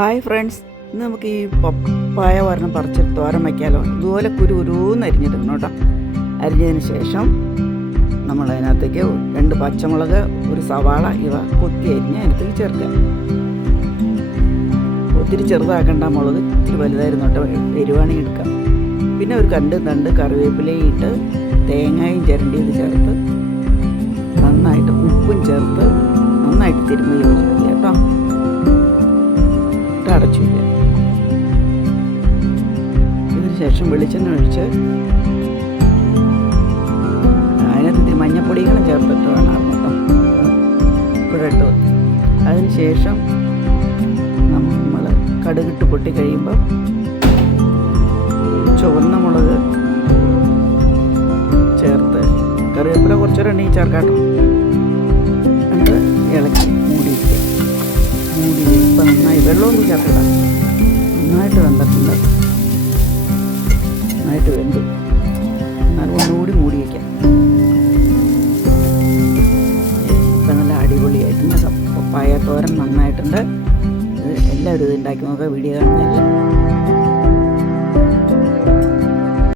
Hi friends, ഇന്ന് നമുക്ക് ഈ പപ്പായ ഒരെണ്ണം പറിച്ച് തോരൻ വയ്ക്കാമല്ലോ. ഇതുപോലെ കുരുകുരുന്ന് അരിഞ്ഞെടുക്കണം കേട്ടോ. അരിഞ്ഞതിന് ശേഷം നമ്മൾ അതിനകത്തേക്ക് 2 പച്ചമുളക്, ഒരു സവാള ഇവ കൊത്തി അരിഞ്ഞ് അതിനകത്തേക്ക് ചേർക്കുക. ഒത്തിരി ചെറുതാക്കേണ്ട, മുളക് ഇത്തിരി വലുതായിരുന്നു കേട്ടോ, എരിവാണെങ്കിൽ എടുക്കാം. പിന്നെ ഒരു തണ്ട് കറിവേപ്പിലയും ഇട്ട് തേങ്ങയും ചിരണ്ടിയത് ചേർത്ത് നന്നായിട്ട് ഉപ്പും ചേർത്ത് നന്നായിട്ട് തിരുമ്മി യോജിപ്പിക്കുക കേട്ടോ. അടച്ചു വയ്ക്കുക. ഇതിന് ശേഷം വെളിച്ചെണ്ണ ഒഴിച്ച് അതിനകത്ത് ഇത്തിരി മഞ്ഞപ്പൊടികളും ചേർത്തിട്ട് വേണം കേട്ടോ ഇപ്പോഴിട്ട്. അതിന് ശേഷം നമ്മൾ കടുകിട്ട് പൊട്ടി കഴിയുമ്പോൾ ചുവന്ന മുളക് ചേർത്ത് കറിവേപ്പില കുറച്ചൊരെണ്ണയും ചേർക്കാട്ടോ. എന്നിട്ട് ഇളക്കി മൂടിയിരിക്കുക. ഇപ്പം നന്നായി വെള്ളമൊന്നും ചേർത്തിടാം. നന്നായിട്ട് വെന്തിട്ടുണ്ട്, നന്നായിട്ട് വെന്തു. എന്നാലും ഒന്നുകൂടി മൂടി വയ്ക്കാം. ഇപ്പം നല്ല അടിപൊളിയായിട്ടുണ്ട്. പപ്പായ തോരൻ നന്നായിട്ടുണ്ട്. ഇത് എല്ലാവരും ഇത് ഉണ്ടാക്കി നോക്കുക. വീഡിയോ കാണുന്നില്ല.